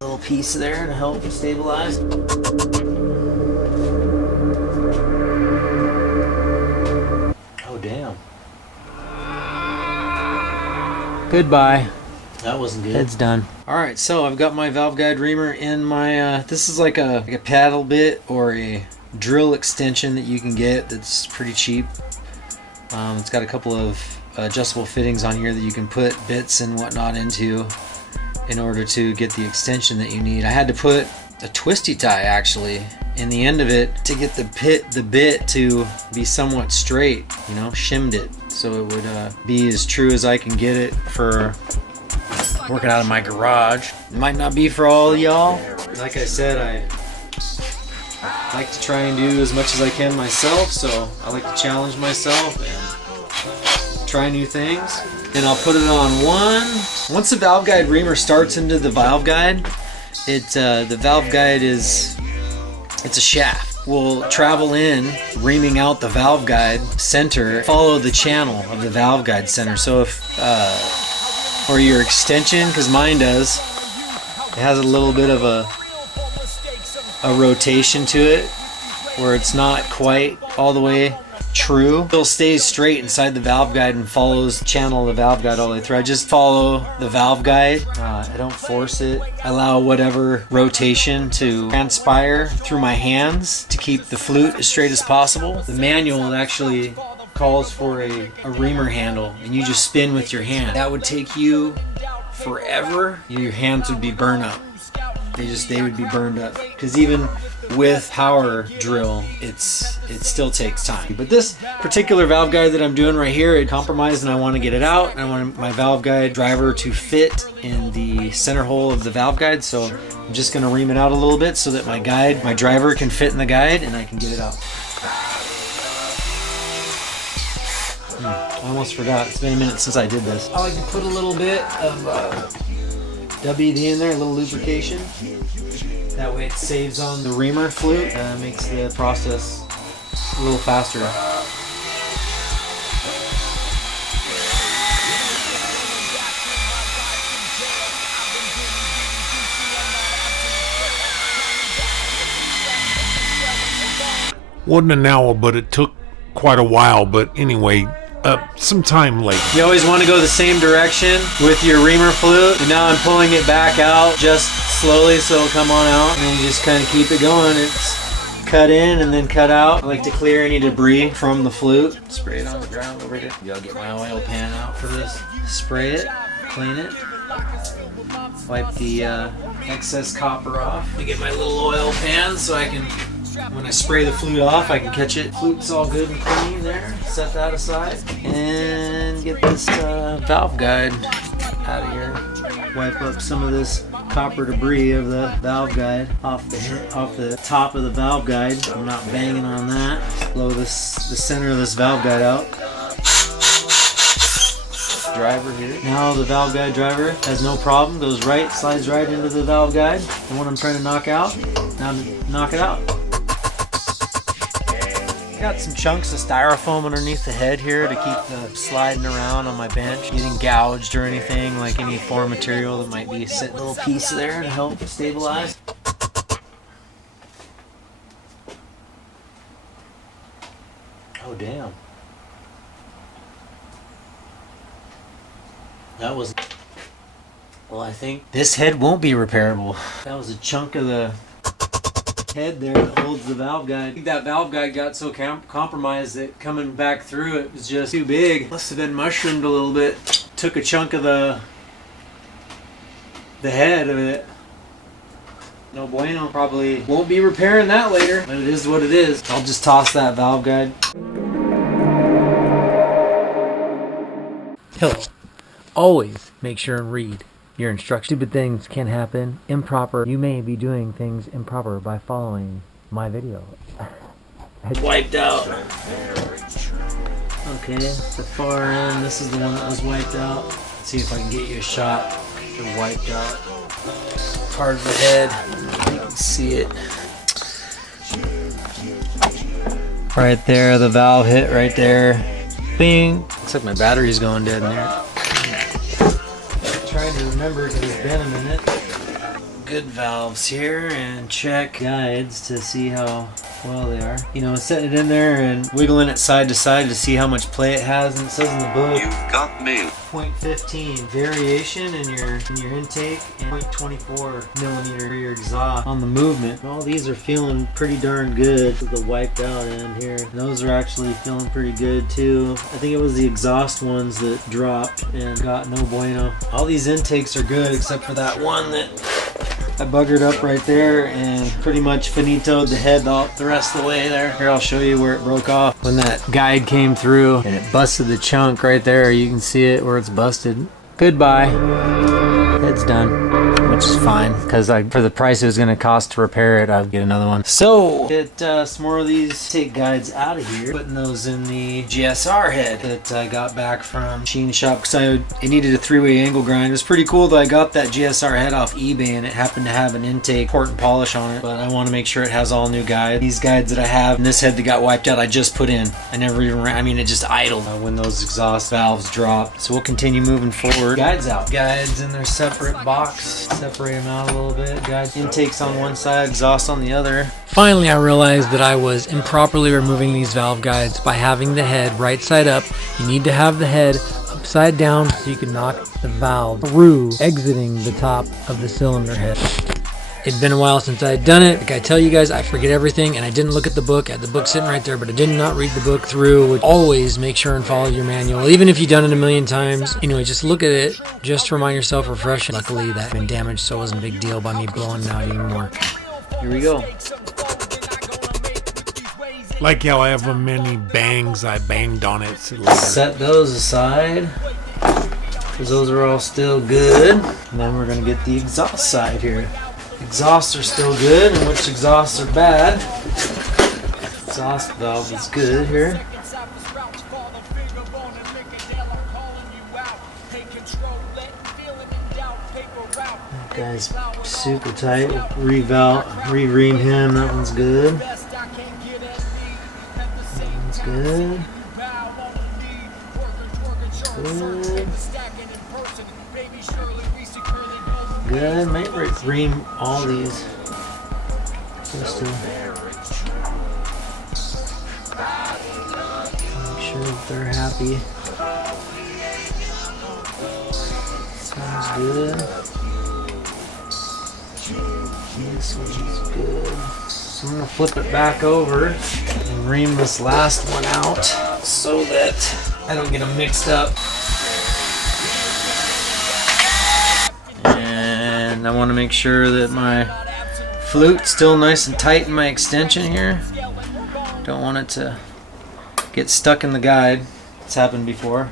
Little piece there to help stabilize. Oh damn. Goodbye. That wasn't good. It's done. Alright, so I've got my valve guide reamer in my, this is like a paddle bit or a drill extension that you can get that's pretty cheap. It's got a couple of adjustable fittings on here that you can put bits and whatnot into in order to get the extension that you need. I had to put a twisty tie actually in the end of it to get the bit to be somewhat straight, you know, shimmed it so it would be as true as I can get it for working out of my garage. It might not be for all y'all. Like I said, I like to try and do as much as I can myself, so I like to challenge myself and try new things. And I'll put it on one. Once the valve guide reamer starts into the valve guide, the valve guide it's a shaft. Will travel in, reaming out the valve guide center, follow the channel of the valve guide center. So if, or your extension, because mine does, it has a little bit of a rotation to it where it's not quite all the way true. It still stays straight inside the valve guide and follows the channel of the valve guide all the way through. I just follow the valve guide. I don't force it. I allow whatever rotation to transpire through my hands to keep the flute as straight as possible. The manual actually calls for a reamer handle, and you just spin with your hand. That would take you forever. Your hands would be burned up. They would be burned up, because even with power drill, it still takes time. But this particular valve guide that I'm doing right here, it compromised and I want to get it out, and I want my valve guide driver to fit in the center hole of the valve guide. So I'm just going to ream it out a little bit so that my driver can fit in the guide and I can get it out. I almost forgot. It's been a minute since I did this. I like to put a little bit of WD in there, a little lubrication. That way it saves on the reamer flute. Makes the process a little faster. Wasn't an hour, but it took quite a while. But anyway, sometime later. You always want to go the same direction with your reamer flute. And now I'm pulling it back out just slowly so it'll come on out. And you just kind of keep it going. It's cut in and then cut out. I like to clear any debris from the flute. Spray it on the ground over here. I'll get my oil pan out for this. Spray it, clean it. Wipe the excess copper off. I get my little oil pan so I can, when I spray the flute off, I can catch it. Flute's all good and clean there. Set that aside and get this valve guide out of here. Wipe up some of this copper debris of the valve guide off the top of the valve guide. I'm not banging on that. Blow the center of this valve guide out. Driver here. Now the valve guide driver has no problem. Goes right, slides right into the valve guide. The one I'm trying to knock out. Now knock it out. Got some chunks of styrofoam underneath the head here to keep the sliding around on my bench, getting gouged or anything, like any foreign material that might be sitting. A little piece there to help stabilize. Oh damn. That was... Well, I think this head won't be repairable. That was a chunk of the head there that holds the valve guide. I think that valve guide got so compromised that coming back through it was just too big. Must have been mushroomed a little bit. Took a chunk of the head of it. No bueno. Probably won't be repairing that later, but it is what it is. I'll just toss that valve guide. Hello. Always make sure and read your instructions. Stupid things can happen. Improper. You may be doing things improper by following my video. Wiped out. Okay, the far end, this is the one that was wiped out. Let's see if I can get you a shot. The wiped out part of the head. You can see it. Right there, the valve hit right there. Bing! Looks like my battery's going dead in there. Trying to remember because it's been a minute. Good valves here, and check guides to see how well they are. You know, setting it in there and wiggling it side to side to see how much play it has, and it says in the book You've got mail. 0.15 variation in your intake and 0.24 millimeter for your exhaust on the movement. All these are feeling pretty darn good with the wiped out end here. And those are actually feeling pretty good too. I think it was the exhaust ones that dropped and got no bueno. All these intakes are good except for that one that I buggered up right there and pretty much finitoed the head the rest of the way there. Here, I'll show you where it broke off. When that guide came through and it busted the chunk right there, you can see it where it's busted. Goodbye. It's done, which is fine because for the price it was going to cost to repair it, I'll get another one. So get some more of these take guides out of here, putting those in the GSR head that I got back from Machine Shop because it needed a 3-way angle grind. It was pretty cool that I got that GSR head off eBay and it happened to have an intake port and polish on it, but I want to make sure it has all new guides. These guides that I have and this head that got wiped out, I just put in. I never even ran, I mean, it just idled when those exhaust valves dropped. So we'll continue moving forward. Guides out. Guides in their separate box. Separate them out a little bit. Guides, intakes on one side, exhaust on the other. Finally, I realized that I was improperly removing these valve guides by having the head right side up. You need to have the head upside down so you can knock the valve through, exiting the top of the cylinder head. It'd been a while since I had done it. Like I tell you guys, I forget everything, and I didn't look at the book. I had the book sitting right there, but I did not read the book through. Always make sure and follow your manual, even if you've done it a million times. Anyway, just look at it, just to remind yourself, refresh it. Luckily, that had been damaged, so it wasn't a big deal by me blowing it out even more. Here we go. Like however many bangs I banged on it. Set those aside, because those are all still good. And then we're going to get the exhaust side here. Exhausts are still good, and which exhausts are bad. Exhaust valve is good here. That guy's super tight. Re-ream him. That one's good. That one's good. Good. Good. Might ream all these. Just to make sure that they're happy. Sounds good. This one's good. So I'm gonna flip it back over and ream this last one out so that I don't get them mixed up. And I want to make sure that my flute's still nice and tight in my extension here. Don't want it to get stuck in the guide. It's happened before.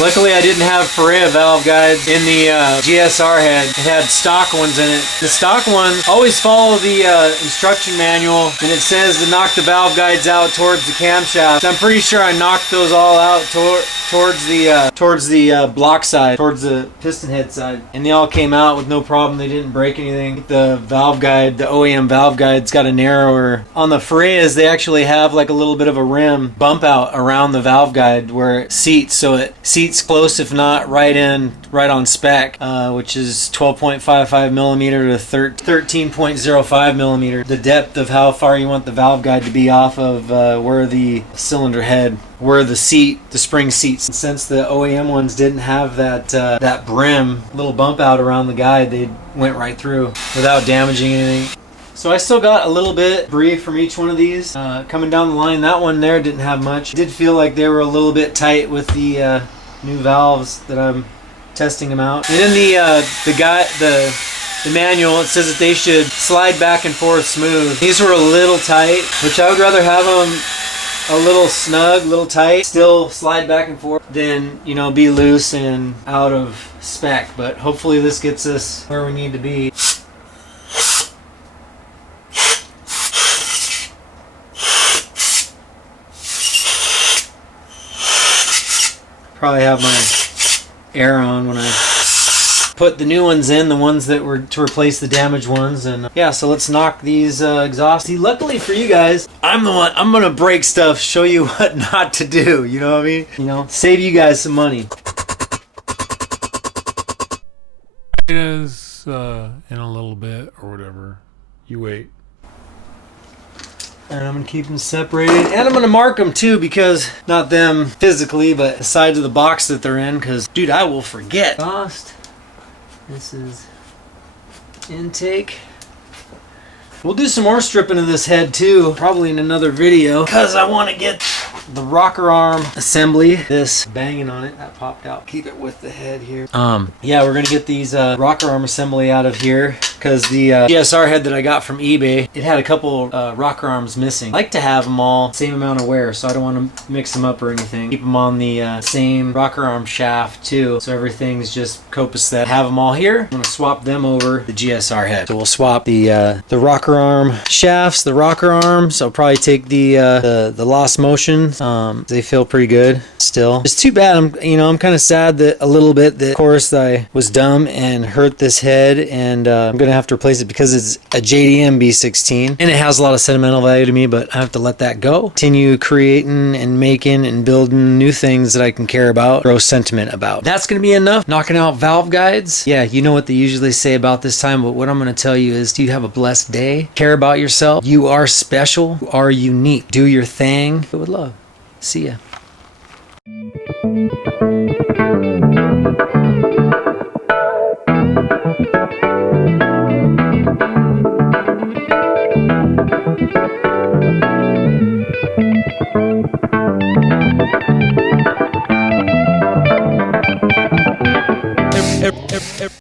Luckily I didn't have Ferrea valve guides in the GSR head. It had stock ones in it. The stock ones always follow the instruction manual, and it says to knock the valve guides out towards the camshaft. I'm pretty sure I knocked those all out towards the block side, towards the piston head side, and they all came out with no problem. They didn't break anything. The valve guide, the OEM valve guide's got a narrower. On the Ferreas, they actually have like a little bit of a rim bump out around the valve guide where it seats, so it seats close, if not right on spec, which is 12.55 millimeter to 13.05 millimeter. The depth of how far you want the valve guide to be off of where the cylinder head, where the spring seats. And since the OEM ones didn't have that brim, little bump out around the guide, they went right through without damaging anything. So I still got a little bit debris from each one of these coming down the line. That one there didn't have much. It did feel like they were a little bit tight with the new valves that I'm testing them out. And in the manual, it says that they should slide back and forth smooth. These were a little tight, which I would rather have them a little snug, little tight, still slide back and forth, than, you know, be loose and out of spec. But hopefully this gets us where we need to be. Probably have my air on when I put the new ones in, the ones that were to replace the damaged ones. And yeah, so let's knock these exhausts. See, luckily for you guys, I'm gonna break stuff, show you what not to do, you know what I mean? You know, save you guys some money. It is in a little bit or whatever. You wait. And I'm gonna keep them separated, and I'm gonna mark them too, because not them physically, but the sides of the box that they're in, because dude, I will forget. Exhaust. This is intake. We'll do some more stripping of this head too, probably in another video, because I want to get the rocker arm assembly. This banging on it, that popped out. Keep it with the head here. Yeah, we're gonna get these rocker arm assembly out of here, because the GSR head that I got from eBay, it had a couple rocker arms missing. I like to have them all same amount of wear, so I don't want to mix them up or anything. Keep them on the same rocker arm shaft too, so everything's just copacetic. Have them all here. I'm gonna swap them over the GSR head. So we'll swap the rocker arm shafts, the rocker arms. I'll probably take the lost motion. They feel pretty good still. It's too bad. I'm kind of sad that a little bit that, of course, I was dumb and hurt this head, and I'm gonna have to replace it because it's a JDM B16 and it has a lot of sentimental value to me. But I have to let that go. Continue creating and making and building new things that I can care about, grow sentiment about. That's gonna be enough. Knocking out valve guides. Yeah, you know what they usually say about this time, but what I'm gonna tell you is, do you have a blessed day? Care about yourself. You are special. You are unique. Do your thing. With love. See ya.